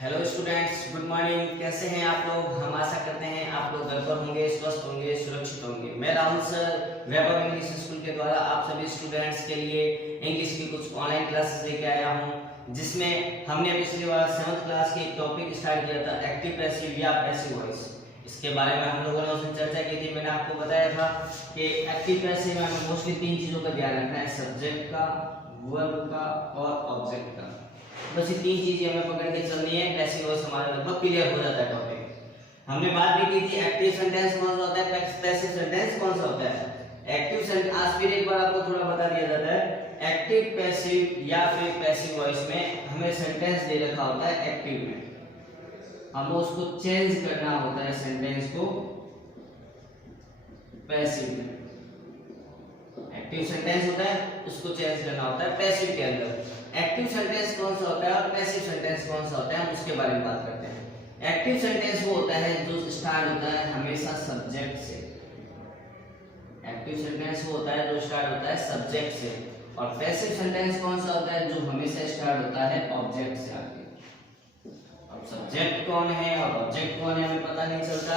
Hello students, good morning. कैसे हैं आप लोग? हम आशा करते हैं आप लोग घर पर होंगे, स्वस्थ होंगे, सुरक्षित होंगे। मैं राहुल सर वैभव इंग्लिश स्कूल के द्वारा आप सभी स्टूडेंट्स के लिए इंग्लिश की कुछ ऑनलाइन क्लासेस लेके आया हूं, जिसमें हमने पिछली बार 7th क्लास की एक टॉपिक स्टार्ट किया था, एक्टिव पैसिव या पैसिव वॉइस। इसके बारे में हम लोगों ने उसमें चर्चा की थी। मैंने आपको बताया था कि एक्टिव पैसिव में हमें मोस्टली 3 चीजों का ध्यान रखना है, सब्जेक्ट का, वर्ब का और ऑब्जेक्ट का। बस ये 3 चीजें हमें पकड़ के चलनी है, पैसिव वॉइस हमारा लगभग क्लियर हो जाता है टॉपिक। हमने बात भी की थी एक्टिव सेंटेंस कौन सा होता है, पैसिव सेंटेंस कौन सा होता है। एक्टिव सेंटेंस आज फिर एक बार आपको थोड़ा बता दिया जाता है। एक्टिव पैसिव या फिर पैसिव वॉइस में हमें सेंटेंस दे रखा होता है एक्टिव में, हमें उसको चेंज करना होता है सेंटेंस को पैसिव में। एक्टिव सेंटेंस होता है उसको चेंज करना होता है पैसिव के अंदर। एक्टिव सेंटेंस कौन सा होता है और पैसिव सेंटेंस कौन सा होता है, हम उसके बारे में बात करते हैं। एक्टिव सेंटेंस वो होता है जो स्टार्ट होता है हमेशा सब्जेक्ट से। एक्टिव सेंटेंस वो होता है जो स्टार्ट होता है सब्जेक्ट से। और पैसिव सेंटेंस कौन सा होता है जो हमेशा स्टार्ट होता है ऑब्जेक्ट से आके। अब सब्जेक्ट कौन है और ऑब्जेक्ट कौन है हमें पता नहीं चलता,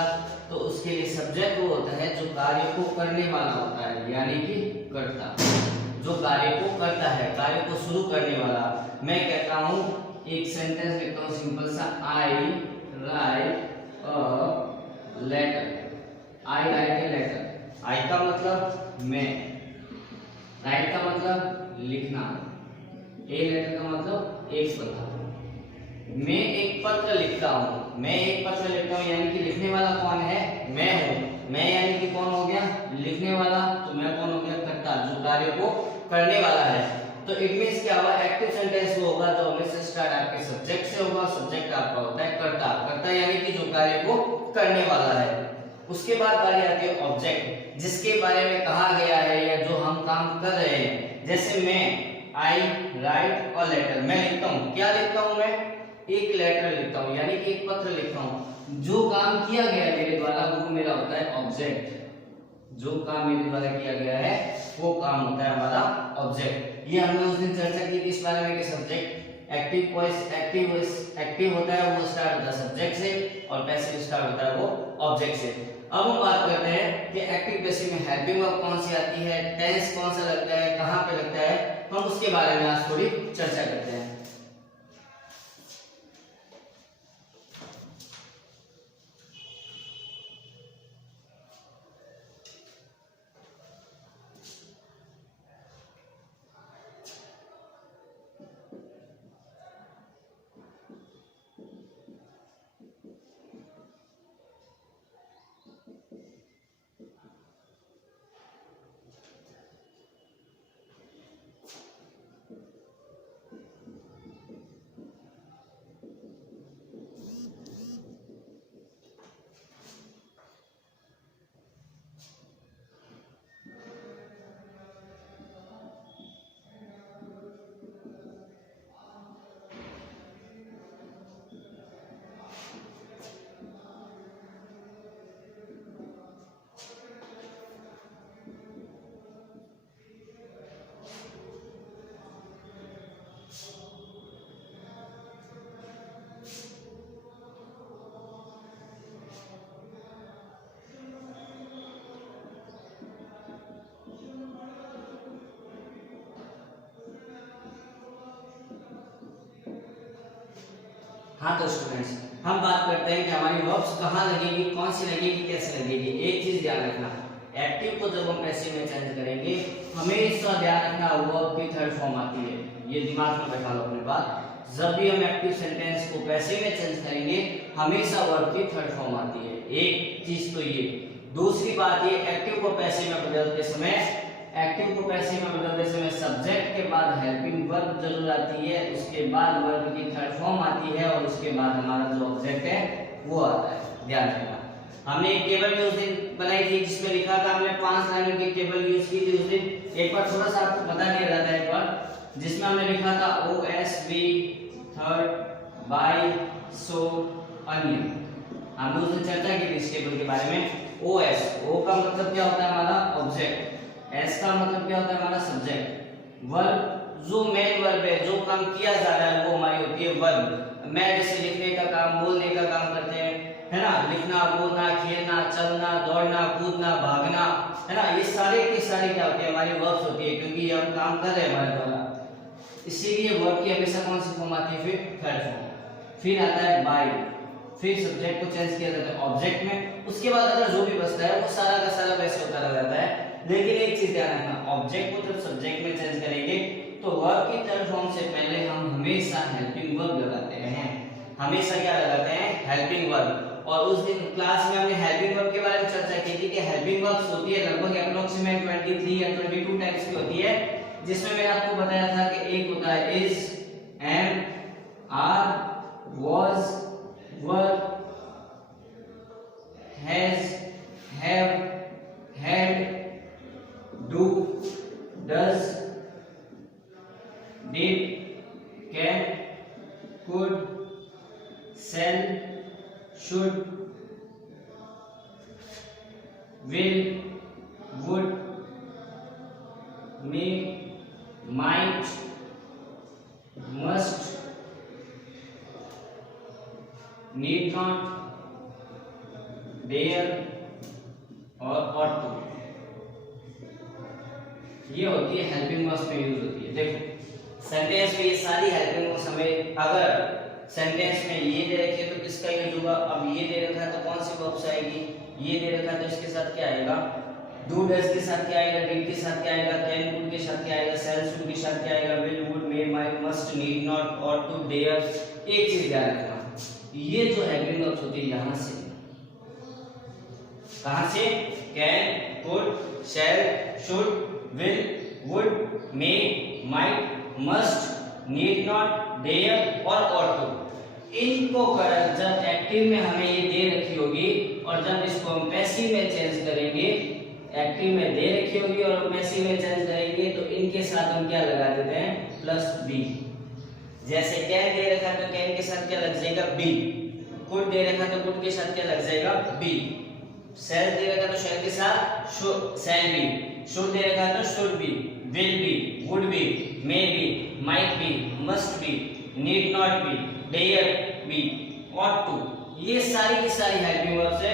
तो उसके लिए सब्जेक्ट वो होता है जो कार्य को करने वाला होता है, यानी कि कर्ता, जो कार्य को करता है, कार्य को शुरू करने वाला। मैं कहता हूं, एक सेंटेंस लिखता हूं सिंपल सा, I write a letter. I write a letter. I का मतलब मैं, राइट का मतलब लिखना, ए लेटर का मतलब एक पत्र। मैं एक पत्र लिखता हूं, मैं एक पत्र लिखता हूं यानी कि लिखने वाला कौन है, मैं हूं। मैं यानी कि कौन हो गया, लिखने वाला, तो मैं कौन हो गया, कर्ता, जो कार्य को करने वाला है। तो इट मींस क्या हुआ, एक्टिव सेंटेंस वो होगा जो हमेशा स्टार्ट आपके सब्जेक्ट से होगा। सब्जेक्ट आपका होता है कर्ता, कर्ता यानी कि जो कार्य को करने वाला है। उसके बाद बारी आती है ऑब्जेक्ट, जिसके बारे में कहा गया है या जो हम काम कर रहे हैं। जैसे मैं, आई राइट अ लेटर, मैं लिखता हूं, क्या लिखता हूं मैं, एक लेटर लिखता हूं यानी कि एक पत्र लिखता हूं। जो काम किया गया है मेरे द्वारा वो मेरा होता है ऑब्जेक्ट। जो काम मेरे द्वारा किया गया है वो काम होता है हमारा ऑब्जेक्ट। ये हमने उस दिन चर्चा की इस बारे में कि सब्जेक्ट एक्टिव होता है वो स्टार्ट होता है सब्जेक्ट से, और पैसिव स्टार्ट होता है वो ऑब्जेक्ट से। अब हम बात करते हैं कि एक्टिव पैसिव में हेल्पिंग वर्ब कौन सी आती है, टेंस कौन सा लगता है, कहां पे लगता है, हम उसके बारे में आज थोड़ी चर्चा करते हैं। हाँ तो स्टूडेंट्स, हम बात करते हैं कि हमारी वर्ब्स कहाँ लगेगी, कौन सी लगेगी, कैसे लगेगी। एक चीज ध्यान रखना, एक्टिव को जब हम पैसिव में चेंज करेंगे हमेशा ध्यान रखना वर्ब की थर्ड फॉर्म आती है। ये दिमाग में बैठा लो अपनी बात। जब भी हम एक्टिव सेंटेंस को पैसिव में चेंज करेंगे हमेशा वर्ब की थर्ड फॉर्म आती है। एक चीज तो ये। दूसरी बात ये, एक्टिव को पैसिव में बदलते समय सब्जेक्ट के बाद हेल्पिंग वर्ब जरूर आती है, उसके बाद वर्ब की थर्ड फॉर्म आती है, और उसके बाद हमारा जो ऑब्जेक्ट है वो आता है। ध्यान रखना। हमने एक टेबल भी उस दिन बनाई थी जिसमें लिखा था, हमने 5 लाइनों की टेबल यूज की थी उस दिन। एक बार थोड़ा सा आपको बता दिया जाता है एक बार, जिसमें हमने लिखा था OSV थर्ड बाय सो अन्य। हमने उस दिन चर्चा की थी इस टेबल के बारे में। O का मतलब क्या होता है हमारा ऑब्जेक्ट, S का मतलब क्या होता है हमारा सब्जेक्ट, वर्ब जो मेन वर्ब है, जो काम किया जा रहा है वो हमारी होती है वर्ब, मैं जैसे लिखने का काम, बोलने का काम करते हैं, है ना, लिखना, बोलना, खेलना, चलना, दौड़ना, कूदना, भागना, है ना, ये सारे के सारे क्या होते हैं, हमारी वर्ब्स होती है, क्योंकि ये हम काम कर रहे हैं हमारे द्वारा, इसीलिए वर्ब की हमेशा कौन सी फॉर्म आती है, फिर थर्ड फॉर्म। फिर आता है बाय, फिर सब्जेक्ट को चेंज किया जाता है ऑब्जेक्ट में, उसके बाद अगर जो भी बचता है वो सारा का सारा वैसे होता रह जाता है। लेकिन एक चीज ध्यान रखना, ऑब्जेक्ट को जब सब्जेक्ट में चेंज करेंगे तो वर्ब की थर्ड फॉर्म से पहले हम हमेशा हेल्पिंग वर्ब लगाते हैं, हमेशा क्या लगाते हैं, हेल्पिंग वर्ब। और उस दिन क्लास में हमने हेल्पिंग वर्ब के बारे में चर्चा की थी कि हेल्पिंग वर्ब्स होती है लगभग अप्रोक्सीमेट 23 या 22 टाइप्स की होती है, जिसमें मैंने आपको बताया था कि एक होता है is, am, are, was, were, has, have, had, do, does, did, can, could, shall, should, will, would, may, might, must, need not, dare और ought to, ये होती है हेल्पिंग वर्ब्स में यूज होती है। देखो सेंटेंस में ये सारी हेल्पिंग वर्ब्स हमें, अगर सेंटेंस में ये दे रखी है तो किसका यूज होगा, अब ये दे रखा है तो कौन सी वर्ब्स आएगी, ये दे रखा है तो इसके साथ क्या आएगा, डू डज के साथ क्या आएगा, डिड के साथ क्या आएगा, कैन कुड के साथ क्या आएगा, शैल शुड के साथ क्या आएगा, will would may might must need not और टू डेयर। एक चीज ध्यान रखना, ये जो हेल्पिंग वर्ब्स होती है यहां से, कहां से, can, could, shall, should, will, would, may, might, must, need not, dare और ought to, इनको जब एक्टिव में हमें ये दे रखी होगी और जब इसको हम पैसिव में चेंज करेंगे, एक्टिव में दे रखी होगी और पैसिव में चेंज करेंगे तो इनके साथ हम क्या लगा देते हैं, प्लस बी। जैसे कैन दे रखा तो कैन के साथ क्या लग जाएगा, बी। कुड दे रखा तो कुड के साथ क्या लग जाएगा, बी। शैल दे रखा तो शैल के साथ शैल बी। शुड दे रखा तो should be, will be, would be, may be, might be, must be, need not be, dare be, ought to, ये सारी की सारी हेल्पिंग वर्ब्स है।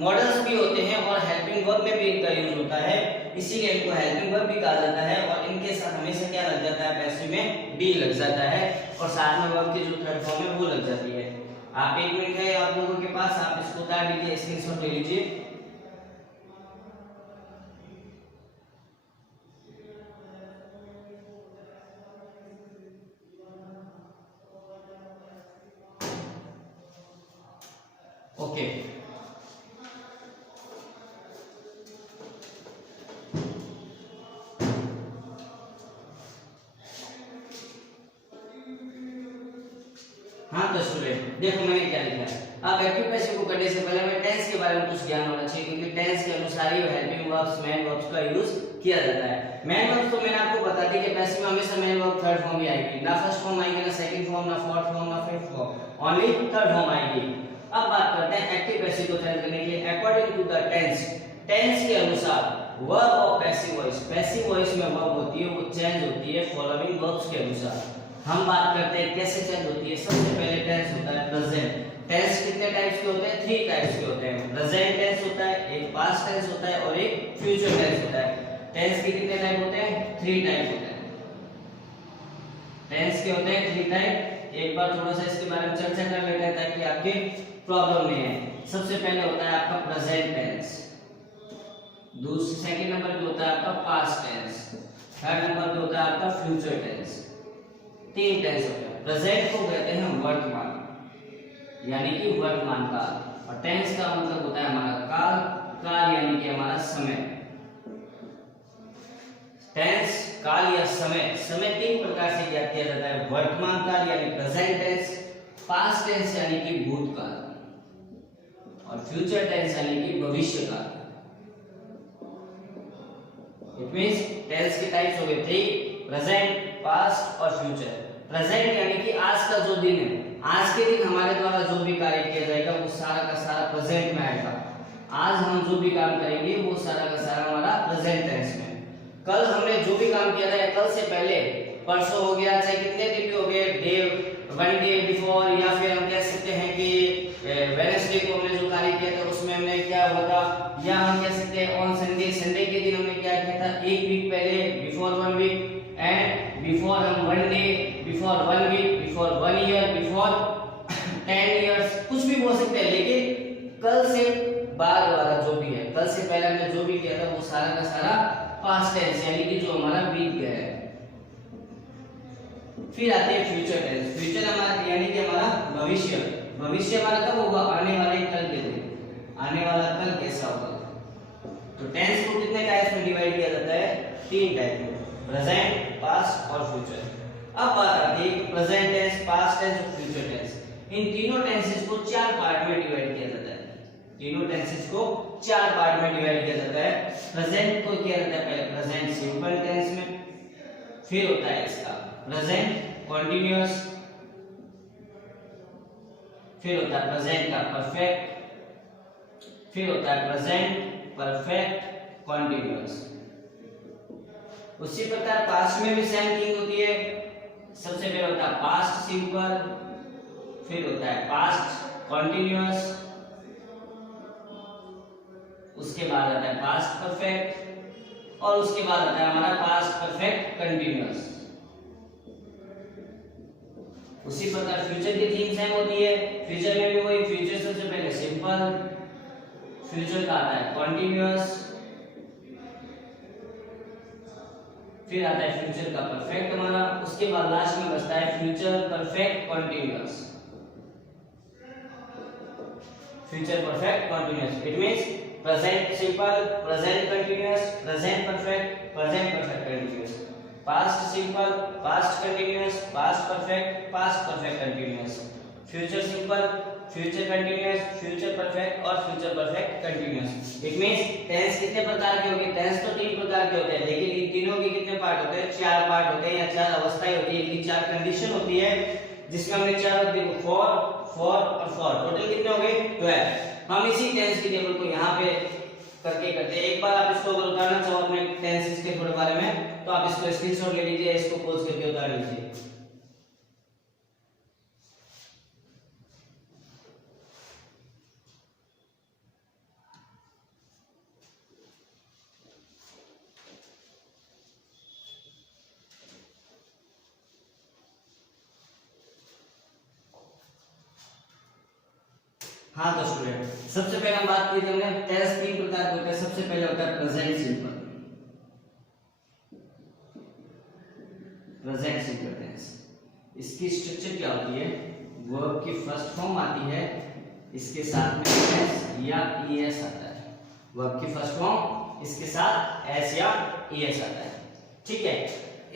मॉडल्स भी होते हैं और हेल्पिंग वर्ब में भी इनका यूज होता है, इसीलिए इनको हेल्पिंग वर्ब भी कहा जाता है। और इनके साथ हमेशा क्या लग जाता है, पैसिव में बी लग जाता है और साथ में वर्ब की जो थर्ड फॉर्म है वो लग जाती है। आप एक मिनट है आप लोगों के पास, आप इसको उतार लीजिए, स्क्रीनशॉट ले लीजिए। ओके हाँ तो स्टूडेंट देखो मैंने क्या लिखा है। अब एक्टिव पैसिव को करने से पहले हमें टेंस के बारे में कुछ ज्ञान होना चाहिए, क्योंकि टेंस के अनुसार ही हेल्पिंग वर्ब्स, मेन वर्ब्स का यूज किया जाता है। मेन वर्ब्स तो मैंने आपको बता दिया कि पैसिव में हमेशा मेन वर्ब थर्ड फॉर्म ही आएगी, ना फर्स्ट फॉर्म आएगी, ना सेकंड फॉर्म, ना फोर्थ फॉर्म, ना fifth form, only third form आएगी। अब बात करते हैं एक्टिव पैसिव को चेंज करने के लिए। According to the tense, tense के अनुसार verb of passive voice, passive voice में वर्ब होती है वो चेंज होती है फॉलोइंग वर्ब्स के अनुसार। हम बात करते हैं कैसे चेंज होती है। सबसे पहले टेंस होता है प्रेजेंट। टेंस कितने टाइप्स के होते हैं, 3 टाइप्स के होते हैं। प्रेजेंट टेंस होता है, एक पास्ट टेंस होता है और एक फ्यूचर टेंस होता है। टेंस के कितने टाइप होते हैं, 3 टाइप होते हैं। टेंस के होते हैं 3 टाइप। एक बार थोड़ा सा इसके बारे में चर्चा कर लेते हैं ताकि आपके प्रॉब्लम नहीं है। सबसे पहले होता है आपका प्रेजेंट टेंस, दूसरे सेकंड नंबर पे होता है आपका पास्ट टेंस, थर्ड नंबर पे होता है आपका फ्यूचर टेंस। 3 टेंस होते हैं। प्रेजेंट को कहते हैं वर्तमान, यानी कि वर्तमान काल, और टेंस का मतलब होता है हमारा काल, काल यानी कि हमारा समय। टेंस, काल या समय, समय 3 प्रकार से ज्ञात किया जाता है। वर्तमान काल यानी प्रेजेंट टेंस, पास्ट टेंस यानी कि भूतकाल, और फ्यूचर टेंस यानी कि भविष्य काल। इट मींस टेंस के टाइप्स हो गए 3, प्रेजेंट, पास्ट और फ्यूचर। प्रेजेंट यानी कि आज का जो दिन है, आज के दिन हमारे द्वारा जो भी कार्य किया जाएगा वो सारा का सारा प्रेजेंट में आएगा। आज हम जो भी काम करेंगे वो सारा का सारा हमारा प्रेजेंट टेंस में। कल हमने जो भी काम किया था, कल से पहले परसों हो गया, चाहे कितने दिन भी हो गए, डे 1 डे बिफोर, या फिर हम कह सकते हैं कि वेडनेसडे को हमने जो कार्य किया था उसमें हमने क्या हुआ था, या हम कह सकते हैं ऑन संडे, संडे के दिन हमने क्या किया था, एक वीक पहले, बिफोर 1 वीक, एंड बिफोर हम 1 day, before 1 week, before 1 year, before 10 years, कुछ भी बोल सकते हैं, लेकिन कल से बाद वाला जो भी है, कल से पहले हमने जो भी किया था वो सारा का सारा पास्ट टेंस, यानी कि जो हमारा बीत गया है। फिर आते हैं फ्यूचर टेंस। फ्यूचर हमारा यानी कि हमारा भविष्य, भविष्य हमारा कब होगा, आने वाले कल के दिन, आने वाला कल कैसा होगा। तो टेंस को कितने टाइप्स में डिवाइड किया जाता है, 3 टाइप में, प्रेजेंट, पास्ट और फ्यूचर। अब बात आती है प्रेजेंट टेंस, पास्ट टेंस और फ्यूचर टेंस। इन तीनों टेंसेस को 4 पार्ट में डिवाइड किया जाता है, तीनों टेंसेस को 4 पार्ट में डिवाइड किया जाता है। प्रेजेंट को किया जाता है पहले प्रेजेंट सिंपल टेंस में, फिर होता है इसका प्रेजेंट कंटीन्यूअस, फिर होता है प्रेजेंट का परफेक्ट, फिर होता है प्रेजेंट परफेक्ट कंटीन्यूअस। उसी प्रकार पास्ट में भी सेम थिंग होती है। सबसे पहले होता है पास्ट सिंपल, फिर होता है पास्ट कंटीन्यूअस, उसके बाद आता है पास्ट परफेक्ट, और उसके बाद आता है हमारा पास्ट परफेक्ट कंटीन्यूअस। उसी प्रकार फ्यूचर की थीम सेम होती है। फ्यूचर में भी वही, फ्यूचर सबसे पहले सिंपल, फ्यूचर का आता है कंटीन्यूअस, फिर आता है फ्यूचर का परफेक्ट हमारा, उसके बाद लास्ट में बचता है future perfect continuous. Future perfect continuous, it means present simple, present continuous, present perfect, present perfect continuous, past simple, past continuous, past perfect, past perfect continuous, future simple, future continuous, future perfect और future perfect continuous. It means tense कितने प्रकार के होंगे, tense तो 3 प्रकार के होते हैं, लेकिन इन तीनों के कितने पार्ट होते हैं, 4 पार्ट होते हैं, या 4 अवस्थाएं होती है, इनकी 4 कंडीशन होती है, जिसमें हमने 4 देखो, फॉर और फॉर, टोटल कितने हो गए, 12। हम इसी टेंस की टेबल को यहाँ पे करके करते हैं। एक बार आप इसको अगर उतारना चाहो अपने टेंसेस के थोड़े बारे में, तो आप इसको स्क्रीनशॉट ले लीजिए, इसको पॉज करके उतार लीजिए। हाँ तो स्टूडेंट, सबसे पहले हम बात की थी हमने टेंस 3 प्रकार के होते हैं। सबसे पहले होता है present simple, present simple tense. इसकी स्ट्रक्चर क्या होती है, वर्ब की फर्स्ट फॉर्म आती है, इसके साथ में एस या ईएस आता है। वर्ब की फर्स्ट फॉर्म, इसके साथ एस या ईएस आता है, ठीक है।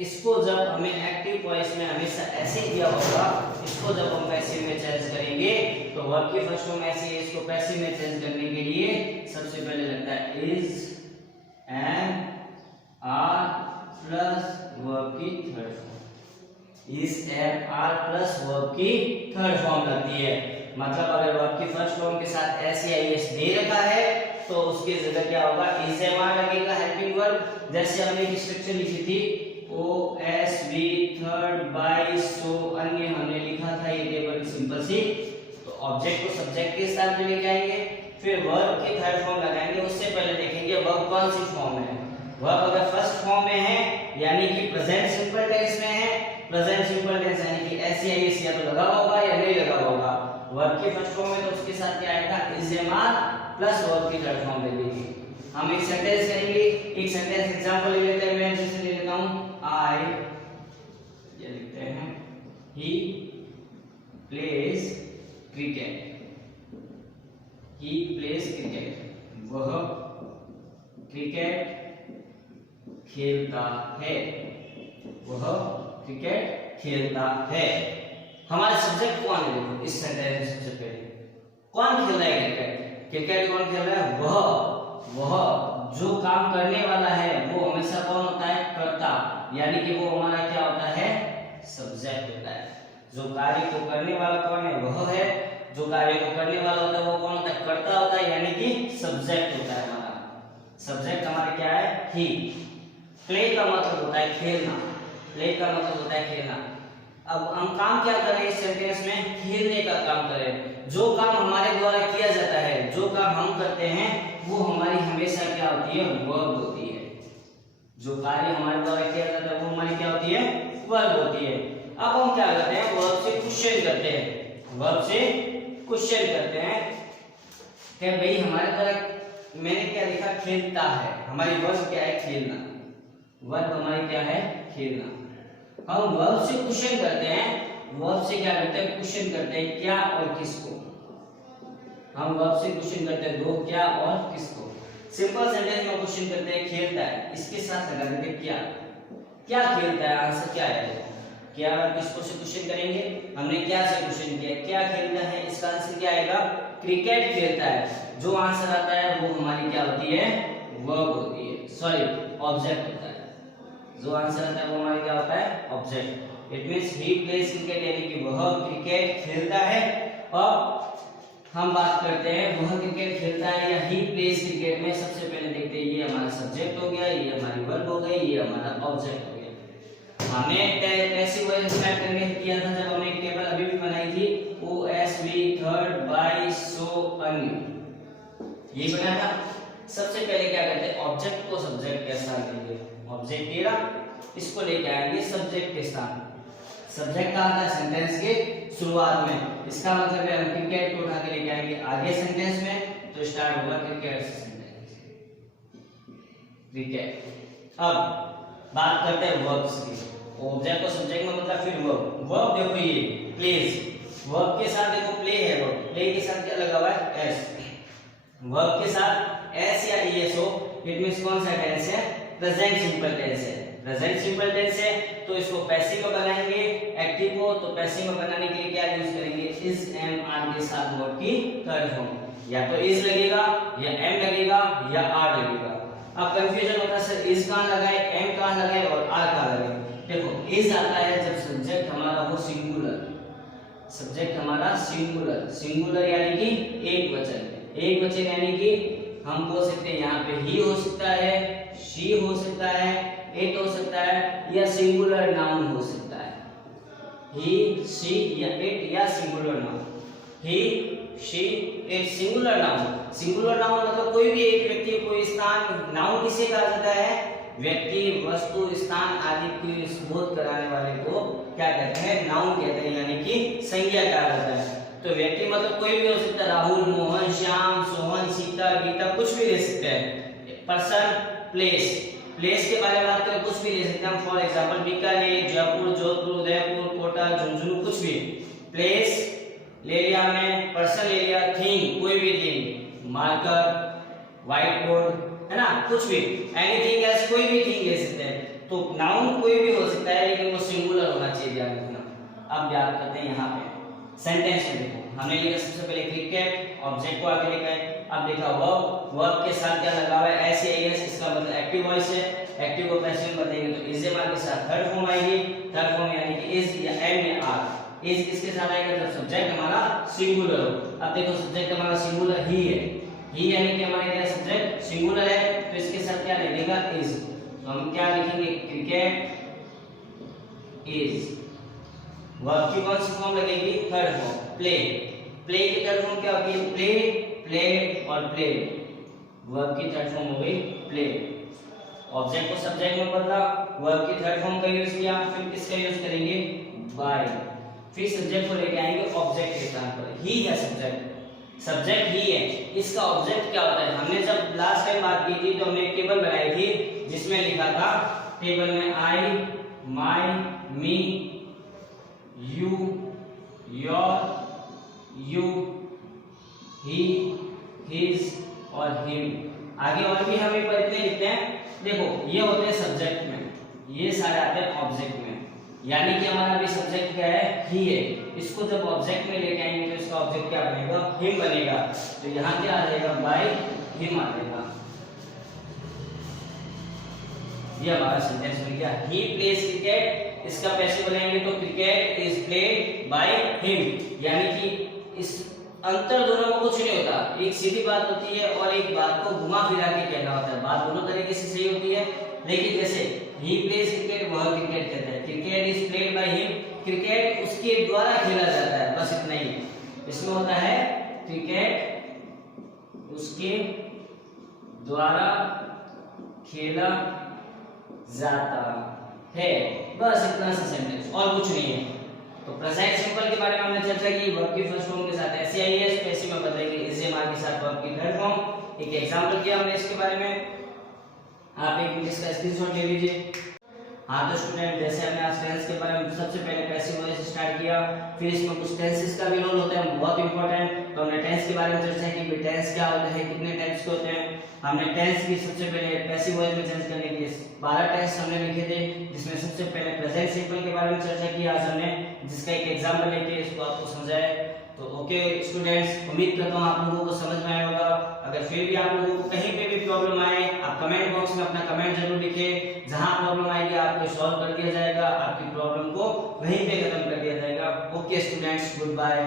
इसको जब हमें एक्टिव वॉइस में हमेशा ऐसे ही दिया होगा, इसको जब हम पैसिव में चेंज करेंगे तो वर्ब की फर्स्ट फॉर्म ऐसे है, इसको पैसिव में चेंज करने के लिए सबसे पहले लगता है is, am, are plus verb की third form, is, am, are plus verb की थर्ड फॉर्म लगती है। मतलब अगर वर्ब की फर्स्ट फॉर्म के साथ एस या ईएस दे रखा है तो उसकी जगह क्या होगा, इज, एम, आर लगेगा हेल्पिंग वर्ब। जैसे हमने एक स्ट्रक्चर लिखी थी, O S V third by, so अन्य हमने लिखा था, ये टेबल सिंपल सी। तो ऑब्जेक्ट को सब्जेक्ट के साथ में लेके आएंगे, फिर वर्ब की थर्ड फॉर्म लगाएंगे। उससे पहले देखेंगे वर्ब कौन सी फॉर्म में है। वर्ब अगर फर्स्ट फॉर्म में है यानी कि प्रेजेंट सिंपल टेंस में है, प्रेजेंट सिंपल टेंस यानी कि एस या एस या तो लगा होगा या नहीं लगा होगा। वर्ब की फर्स्ट फॉर्म में तो उसके साथ क्या आएगा, is, am, are plus verb की थर्ड फॉर्म ले लीजिए। हम एक सेंटेंस करेंगे, एक सेंटेंस एग्जांपल ले लेते हैं। मैं जैसे ले लेता हूं, आई, ये लिखते हैं, he plays cricket, he plays cricket, वह क्रिकेट खेलता है, वह क्रिकेट खेलता है। हमारे सब्जेक्ट कौन है, देखो इस सेंटेंस में सबसे पहले कौन खेल रहा है क्रिकेट, क्रिकेट कौन खेल रहा है, वह जो काम करने वाला है वो हमेशा कौन होता है, कर्ता, यानी कि वो हमारा क्या होता है, सब्जेक्ट होता है। जो कार्य को करने वाला कौन है, वह है, जो कार्य को करने वाला होता है वो कौन होता है, कर्ता होता है, यानी कि सब्जेक्ट होता है हमारा। सब्जेक्ट हमारा क्या है, ही। प्ले का मतलब होता है खेलना, प्ले का मतलब होता है खेलना। अब हम काम क्या कर रहे हैं इस सेंटेंस में, खेलने का काम कर रहे हैं। जो काम हमारे द्वारा किया जाता है, जो काम हम करते हैं, वो हमारी हमेशा क्या होती है, वर्ब होती है। जो कार्य हमारे द्वारा किया जाता है वो हमारी क्या होती है, वर्ब होती है। अब हम क्या करते हैं, वर्ब से क्वेश्चन करते हैं, वर्ब से क्वेश्चन करते हैं कि भाई हमारे द्वारा मैंने क्या लिखा, खेलता है, हमारी वर्ब क्या है, खेलना। वर्ब हमारी क्या है, खेलना। हम वर्ब से क्वेश्चन करते हैं, वर्ब से क्या करते हैं, क्वेश्चन करते हैं क्या और किसको। हम वर्ब से क्वेश्चन करते हैं दो, क्या और किसको। सिंपल सेंटेंस में क्वेश्चन करते हैं खेलता है, इसके साथ लगा देते हैं क्या, क्या खेलता है, आंसर क्या है, क्या और किसको से क्वेश्चन करेंगे। हमने क्या से क्वेश्चन किया, क्या खेलता है, इसका आंसर क्या आएगा, क्रिकेट खेलता है। जो आंसर आता है वो हमारी क्या होती है, वर्ब होती है, सॉरी ऑब्जेक्ट होता है। जो आंसर आता है वो हमारा क्या होता है, object. It means he plays cricket, यानी कि वह क्रिकेट खेलता है। और हम बात करते हैं वह क्रिकेट खेलता है या ही प्लेज क्रिकेट में, सबसे पहले देखते हैं ये हमारा सब्जेक्ट हो गया, ये हमारी वर्ब हो गई, ये हमारा ऑब्जेक्ट हो गया। हमने पैसिव वॉइस स्टार्ट करके किया था जब हमने टेबल अभी भी बनाई थी, OSV थर्ड बाय सो अन्य, ये बनाया था। सबसे पहले क्या करते हैं, ऑब्जेक्ट को सब्जेक्ट के साथ लेंगे, ऑब्जेक्ट ये रहा, इसको लेके आएंगे सब्जेक्ट के साथ। सब्जेक्ट कहाँ था, सेंटेंस के शुरुआत में, इसका मतलब है हम क्रिकेट को उठा के लेके आएंगे आगे सेंटेंस में, तो स्टार्ट होगा क्रिकेट से सेंटेंस, क्रिकेट। अब बात करते हैं वर्ब्स की, ऑब्जेक्ट को सब्जेक्ट में बदला, फिर वर्ब। वर्ब देखो ये प्लेज, वर्ब के साथ देखो प्ले है, वर्ब प्ले के साथ क्या लगा हुआ है, एस। वर्ब के साथ एस या ईएस हो, इट मींस कौन सा टेंस है, प्रेजेंट सिंपल टेंस है। प्रेजेंट सिंपल टेंस है तो इसको पैसिव में बनाएंगे, एक्टिव हो तो पैसिव में बनाने के लिए क्या यूज करेंगे, इज एम आर के साथ वर्ब की थर्ड फॉर्म। या तो इज लगेगा या एम लगेगा या आर लगेगा। अब कंफ्यूजन होता है सर इज कहां लगाए, एम कहां लगाए और आर कहां लगाए। देखो इज आता है जब सब्जेक्ट हमारा हो सिंगुलर, सब्जेक्ट हमारा सिंगुलर, सिंगुलर यानी कि एक वचन, एक वचन यानी कि हम बोल सकते हैं यहाँ पे ही हो सकता है, शी हो सकता है, इट हो सकता है, या सिंगुलर नाउन हो सकता है, ही शी या इट या singular noun, he she it singular noun. Singular noun मतलब कोई भी एक व्यक्ति, कोई स्थान। नाउन किसे कहा जाता है, व्यक्ति, वस्तु, स्थान आदि को संबोध कराने वाले को क्या कहते हैं, नाउन कहते हैं, यानी कि संज्ञा कहा जाता है। तो व्यक्ति मतलब कोई भी हो सकता है, राहुल, मोहन, श्याम, सोहन, सीता, गीता, कुछ भी ले सकते हैं। पर्सन, प्लेस, प्लेस के बारे में बात करें कुछ भी ले सकते हैं। फॉर एग्जांपल बीकानेर, जयपुर, जोधपुर, उदयपुर, कोटा, झुंझुनू, कुछ भी। प्लेस ले लिया हमने, पर्सन ले लिया, थिंग कोई भी थिंग, मार्कर, व्हाइट बोर्ड, है ना, कुछ भी, एनीथिंग एल्स कोई भी थिंग ले सकते हैं। तो नाउन कोई भी हो सकता है लेकिन वो सिंगुलर होना चाहिए, ध्यान रखना। अब याद करते हैं यहाँ पे सेंटेंस में, देखो हमने लिखा सबसे पहले क्रिकेट, ऑब्जेक्ट को आगे लिखा है। अब देखा वर्ब, वर्ब के साथ क्या लगा हुआ है, एस या एस, इसका मतलब एक्टिव वॉइस है। एक्टिव को पैसिव में बदलेंगे तो इज एम आर के साथ थर्ड फॉर्म आएगी, थर्ड फॉर्म यानी कि इज या एम या आर। इज किसके साथ आएगा, जब सब्जेक्ट हमारा सिंगुलर हो। अब देखो सब्जेक्ट हमारा सिंगुलर ही है, ही यानी कि हमारा क्या सब्जेक्ट सिंगुलर है, तो इसके साथ क्या लगेगा, इज। तो हम क्या लिखेंगे, क्रिकेट इज। वर्ब की कौन सी फॉर्म लगेगी, थर्ड फॉर्म, प्ले। प्ले की थर्ड फॉर्म क्या होगी, प्ले, प्लेड और प्लेड। वर्ब की थर्ड फॉर्म हो गई प्ले। ऑब्जेक्ट को सब्जेक्ट में बदला, वर्ब की थर्ड फॉर्म का यूज किया, फिर किसका यूज करेंगे, बाय। फिर सब्जेक्ट को लेके आएंगे ऑब्जेक्ट के स्थान पर, ही है सब्जेक्ट, सब्जेक्ट ही है। इसका ऑब्जेक्ट क्या होता है, हमने जब लास्ट टाइम बात की थी तो हमने एक टेबल बनाई थी जिसमें लिखा था, टेबल में I, my, me, you, your, you, he, his और him। आगे और भी हम एक बार इतने लिखते हैं। देखो ये होते हैं सब्जेक्ट में, ये सारे आते हैं ऑब्जेक्ट में, यानी कि हमारा भी सब्जेक्ट क्या है, ही है। इसको जब ऑब्जेक्ट में लेके आएंगे तो इसका ऑब्जेक्ट क्या बनेगा, हिम बनेगा। तो यहाँ क्या आ जाएगा, बाय हिम आ जाएगा। ये हमारा सेंटेंस बन गया, ही प्लेज क्रिकेट। इसका पैसिव बनाएंगे तो cricket is played by him, यानी कि इस अंतर दोनों में कुछ नहीं होता, एक सीधी बात होती है और एक बात को घुमा फिरा के कहना होता है। बात दोनों तरीके से सही होती है, लेकिन जैसे ही प्लेज क्रिकेट, वह क्रिकेट कहता है, क्रिकेट उसके द्वारा खेला जाता है, बस इतना ही। इसमें होता है क्रिकेट उसके द्वारा खेला जाता है, बस इतना सा सेंटेंस, और कुछ नहीं है। तो प्रेजेंट सिंपल के बारे में हमने चर्चा की, वर्ब की फर्स्ट फॉर्म के साथ एसआईएस, पैसिव में बदलेंगे इजएमआर के साथ वर्ब की थर्ड फॉर्म। एक एग्जांपल किया हमने इसके बारे में, आप एक मिनट इसका स्क्रीनशॉट ले लीजिए। हाँ तो स्टूडेंट, जैसे हमने आज टेंस के बारे में सबसे पहले पैसिव वॉइस से स्टार्ट किया, फिर इसमें कुछ टेंसेस का भी रोल होता है बहुत इंपॉर्टेंट। तो हमने टेंस के बारे में चर्चा की कि टेंस क्या होता है, कितने टाइप्स के होते हैं। हमने टेंस की सबसे पहले पैसिव वॉइस में चेंज करने के लिए 12 टेंस हमने लिखे थे, जिसमें सबसे पहले प्रेजेंट सिंपल के बारे में चर्चा की आज हमने, जिसका एक एग्जांपल लेके इसको आपको समझाया। तो ओके स्टूडेंट्स, उम्मीद करता हूँ आप लोगों को समझ में आया होगा। अगर फिर भी आप लोगों को कहीं पे भी प्रॉब्लम आए, आप कमेंट बॉक्स में अपना कमेंट जरूर लिखें, जहां प्रॉब्लम आएगी आपको सॉल्व कर दिया जाएगा, आपकी प्रॉब्लम को वहीं पे खत्म कर दिया जाएगा। Okay students, good bye.